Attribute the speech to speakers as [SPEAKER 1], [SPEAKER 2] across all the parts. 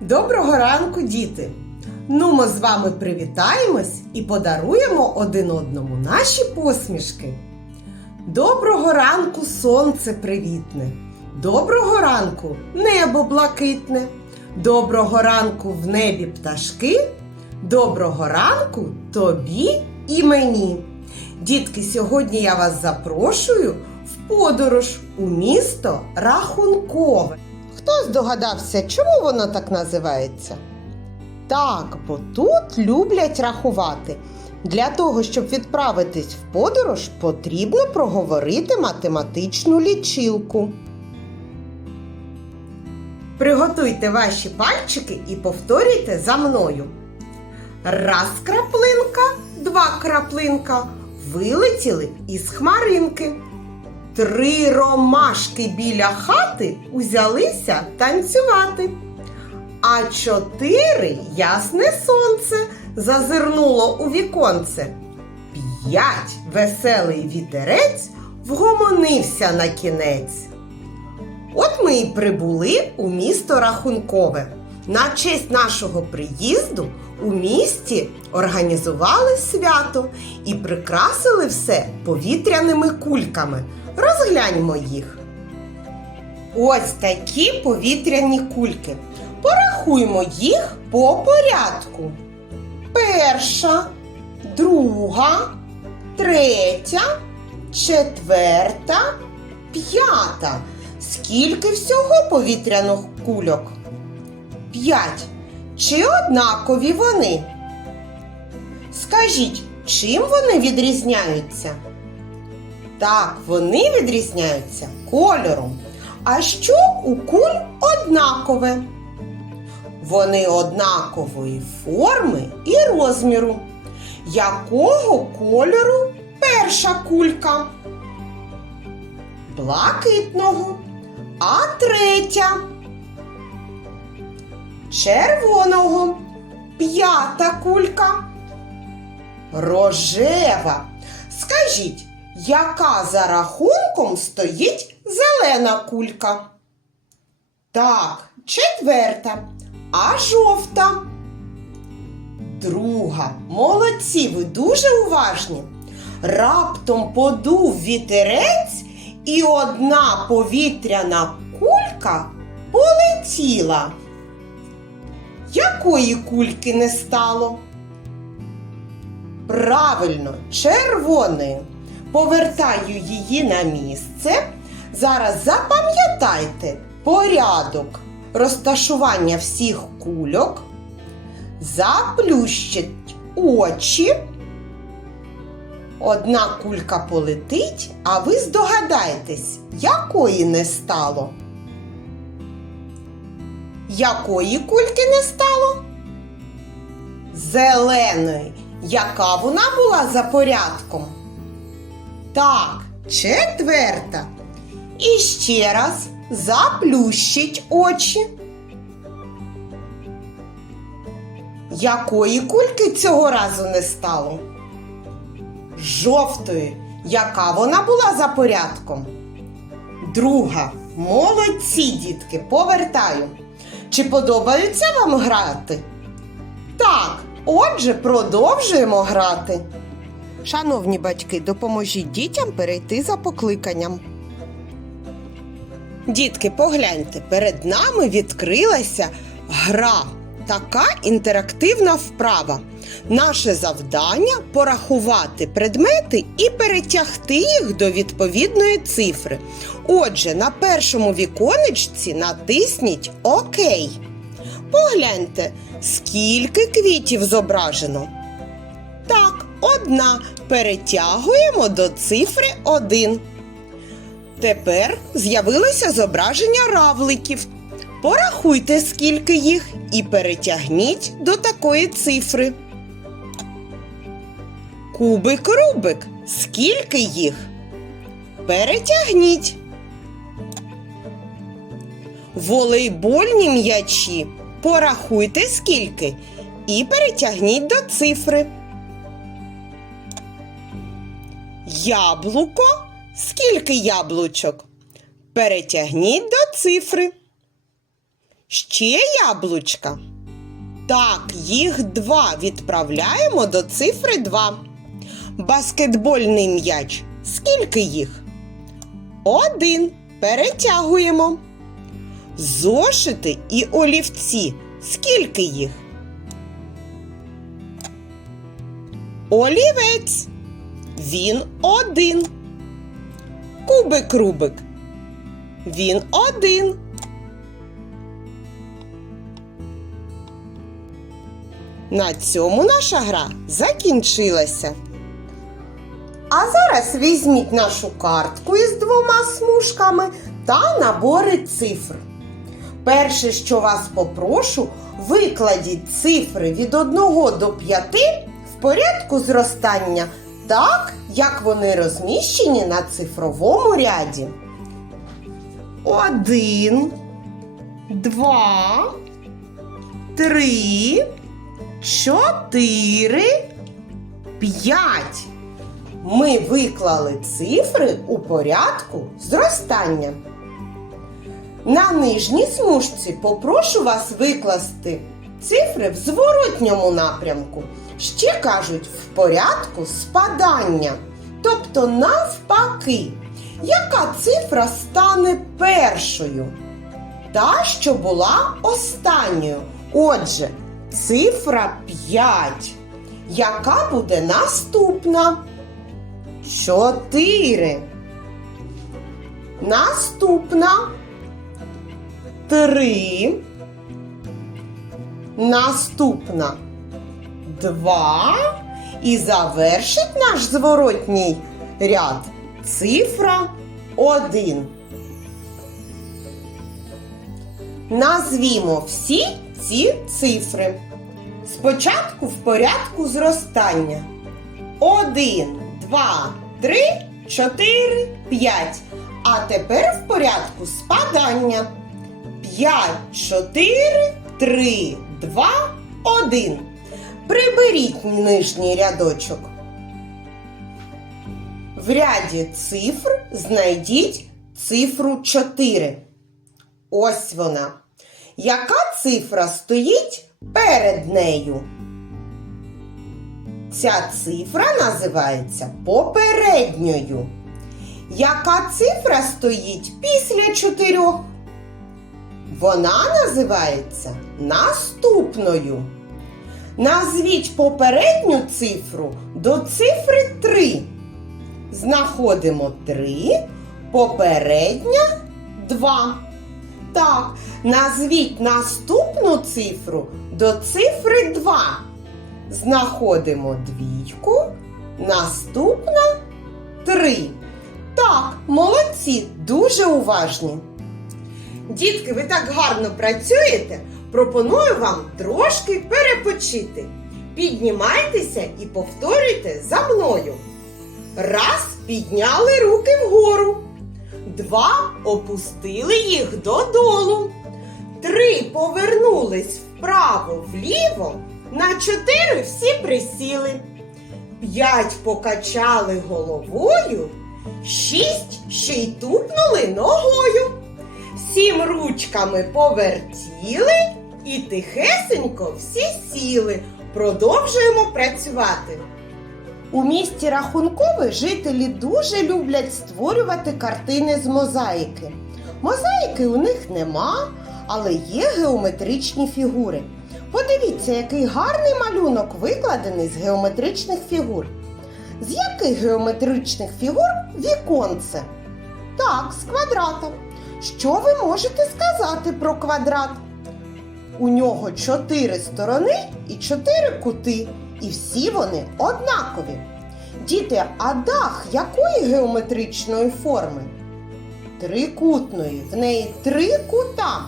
[SPEAKER 1] Доброго ранку, діти! Ну, ми з вами привітаємось і подаруємо один одному наші посмішки. Доброго ранку, сонце привітне. Доброго ранку небо блакитне. Доброго ранку в небі пташки. Доброго ранку тобі і мені. Дітки, сьогодні я вас запрошую в подорож у місто Рахункове. Хто здогадався, чому воно так називається? Так, бо тут люблять рахувати. Для того, щоб відправитись в подорож, потрібно проговорити математичну лічилку. Приготуйте ваші пальчики і повторюйте за мною. Раз краплинка, два краплинка вилетіли із хмаринки. Три ромашки біля хати узялися танцювати. А чотири ясне сонце зазирнуло у віконце. П'ять веселий вітерець вгомонився на кінець. От ми і прибули у місто Рахункове. На честь нашого приїзду у місті організували свято і прикрасили все повітряними кульками. Розгляньмо їх. Ось такі повітряні кульки. Порахуймо їх по порядку. Перша, друга, третя, четверта, п'ята. Скільки всього повітряних кульок? П'ять. Чи однакові вони? Скажіть, чим вони відрізняються? Так, вони відрізняються кольором. А що у куль однакове? Вони однакової форми і розміру. Якого кольору перша кулька? Блакитного. А третя? Червоного. П'ята кулька. Рожева. Скажіть, яка за рахунком стоїть зелена кулька? Так, четверта, а жовта. Друга. Молодці, ви дуже уважні. Раптом подув вітерець, і одна повітряна кулька полетіла. Якої кульки не стало? Правильно, червоною. Повертаю її на місце. Зараз запам'ятайте порядок розташування всіх кульок. Заплющить очі. Одна кулька полетить, а ви здогадаєтесь, якої не стало. Якої кульки не стало? Зеленої. Яка вона була за порядком? Так, четверта. І ще раз заплющить очі. Якої кульки цього разу не стало? Жовтої. Яка вона була за порядком? Друга. Молодці, дітки, повертаю. Чи подобається вам грати? Так, отже, продовжуємо грати. Шановні батьки, допоможіть дітям перейти за покликанням. Дітки, погляньте, перед нами відкрилася гра. Така інтерактивна вправа. Наше завдання порахувати предмети і перетягти їх до відповідної цифри. Отже, на першому віконечці натисніть ОК. Погляньте, скільки квітів зображено. Так, одна. Перетягуємо до цифри 1. Тепер з'явилося зображення равликів. Порахуйте, скільки їх, і перетягніть до такої цифри. Кубик Рубик. Скільки їх? Перетягніть. Волейбольні м'ячі. Порахуйте скільки і перетягніть до цифри. Яблуко. Скільки яблучок? Перетягніть до цифри. Ще яблучка? Так, їх два відправляємо до цифри 2. Баскетбольний м'яч. Скільки їх? Один. Перетягуємо. Зошити і олівці. Скільки їх? Олівець. Він один. Кубик Рубик. Він один. На цьому наша гра закінчилася. А зараз візьміть нашу картку із двома смужками та набори цифр. Перше, що вас попрошу, викладіть цифри від 1 до 5 в порядку зростання, так, як вони розміщені на цифровому ряді. Один, два, три, чотири, п'ять. Ми виклали цифри у порядку зростання. На нижній смужці попрошу вас викласти цифри в зворотньому напрямку. Ще кажуть в порядку спадання, тобто навпаки. Яка цифра стане першою? Та, що була останньою. Отже, цифра 5. Яка буде наступна? 4. Наступна. 3. Наступна. 2. І завершить наш зворотній ряд цифра 1. Назвімо всі ці цифри. Спочатку в порядку зростання. 1, 2, 3, 4, 5. А тепер в порядку спадання. 5, 4, 3, 2, 1. Приберіть нижній рядочок. В ряді цифр знайдіть цифру 4. Ось вона. Яка цифра стоїть перед нею? Ця цифра називається попередньою. Яка цифра стоїть після чотирьох? Вона називається наступною. Назвіть попередню цифру до цифри 3. Знаходимо 3, попередня 2. Так, назвіть наступну цифру до цифри 2. Знаходимо двійку, наступна 3. Так, молодці, дуже уважні. Дітки, ви так гарно працюєте. Пропоную вам трошки перепочити. Піднімайтеся і повторюйте за мною. Раз підняли руки вгору. Два опустили їх додолу. Три повернулись вправо вліво. На чотири всі присіли. П'ять покачали головою. Шість ще й тупнули ногою. Сім ручками повертіли і тихесенько всі сіли. Продовжуємо працювати. У місті Рахункове жителі дуже люблять створювати картини з мозаїки. Мозаїки у них нема, але є геометричні фігури. Подивіться, який гарний малюнок викладений з геометричних фігур. З яких геометричних фігур віконце? Так, з квадрата. Що ви можете сказати про квадрат? У нього чотири сторони і чотири кути, і всі вони однакові. Діти, а дах якої геометричної форми? Трикутної. В неї три кута.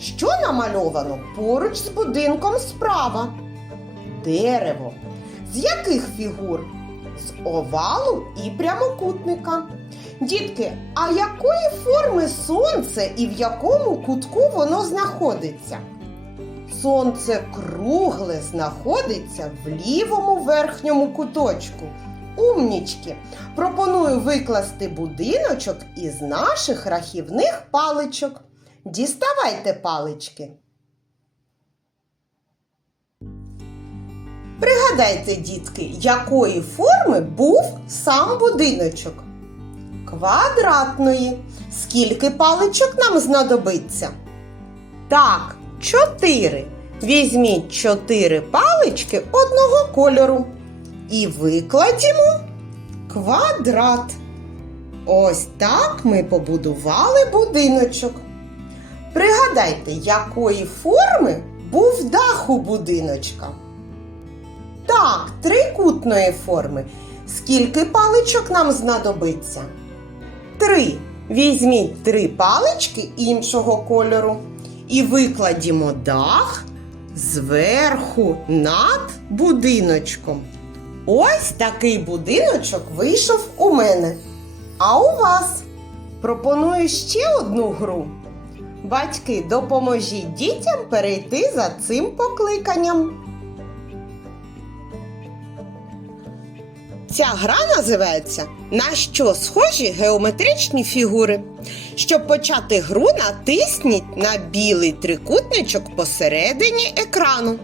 [SPEAKER 1] Що намальовано поруч з будинком справа? Дерево. З яких фігур? З овалу і прямокутника. Дітки, а якої форми сонце і в якому кутку воно знаходиться? Сонце кругле знаходиться в лівому верхньому куточку. Умнічки! Пропоную викласти будиночок із наших рахівних паличок. Діставайте палички. Пригадайте, дітки, якої форми був сам будиночок? Квадратної. Скільки паличок нам знадобиться? Так, чотири. Візьміть чотири палички одного кольору і викладімо квадрат. Ось так ми побудували будиночок. Пригадайте, якої форми був дах у будиночка? Так, трикутної форми. Скільки паличок нам знадобиться? Три. Візьміть три палички іншого кольору і викладімо дах зверху над будиночком. Ось такий будиночок вийшов у мене. А у вас пропоную ще одну гру. Батьки, допоможіть дітям перейти за цим покликанням. Ця гра називається На що схожі геометричні фігури. Щоб почати гру, натисніть на білий трикутничок посередині екрану.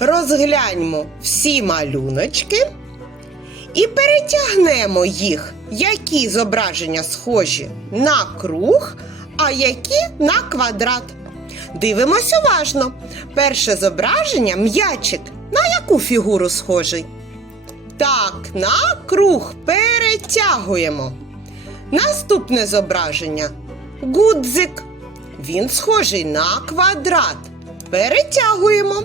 [SPEAKER 1] Розгляньмо всі малюночки і перетягнемо їх, які зображення схожі на круг, а які на квадрат. Дивимось уважно. Перше зображення м'ячик. На яку фігуру схожий? Так, на круг перетягуємо. Наступне зображення гудзик. Він схожий на квадрат. Перетягуємо.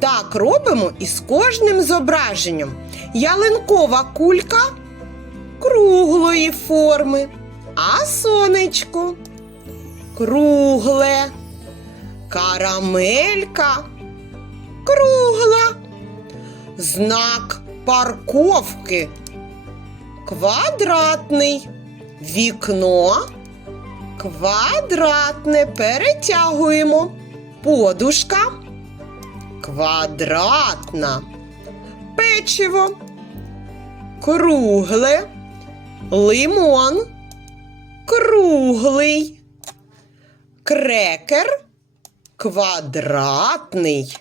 [SPEAKER 1] Так робимо і з кожним зображенням. Ялинкова кулька круглої форми, а сонечко кругле, карамелька кругла, знак парковки. Квадратний, вікно. Квадратне. Перетягуємо, подушка. Квадратна, печиво. Кругле, лимон. Круглий, крекер. Квадратний,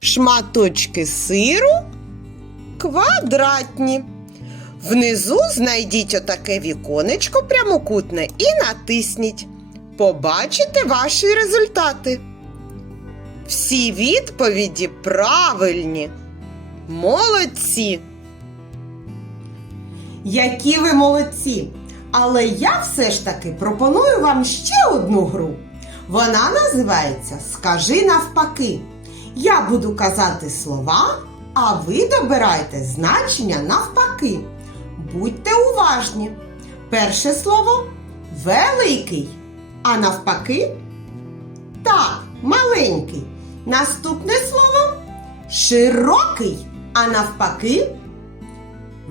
[SPEAKER 1] шматочки сиру квадратні. Внизу знайдіть отаке віконечко прямокутне і натисніть. Побачите ваші результати. Всі відповіді правильні. Молодці! Які ви молодці! Але я все ж таки пропоную вам ще одну гру. Вона називається Скажи навпаки. Я буду казати слова, а ви добирайте значення навпаки. Будьте уважні. Перше слово великий, а навпаки так, маленький. Наступне слово широкий, а навпаки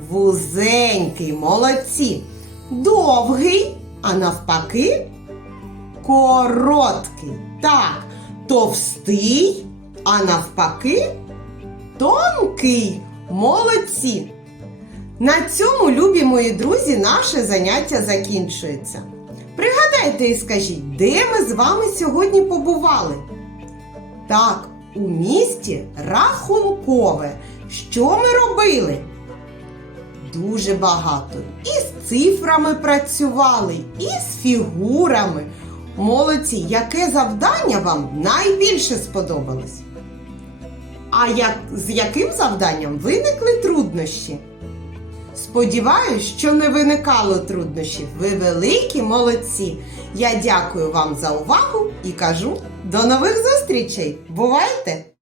[SPEAKER 1] вузенький, молодці. Довгий, а навпаки короткий. Так, товстий, а навпаки тонкий. Молодці. На цьому, любі мої друзі, наше заняття закінчується. Пригадайте і скажіть, де ми з вами сьогодні побували? Так, у місті Рахункове. Що ми робили? Дуже багато. І з цифрами працювали, і з фігурами. Молодці, яке завдання вам найбільше сподобалось? А як, з яким завданням виникли труднощі? Сподіваюсь, що не виникало труднощів. Ви великі молодці. Я дякую вам за увагу і кажу до нових зустрічей. Бувайте!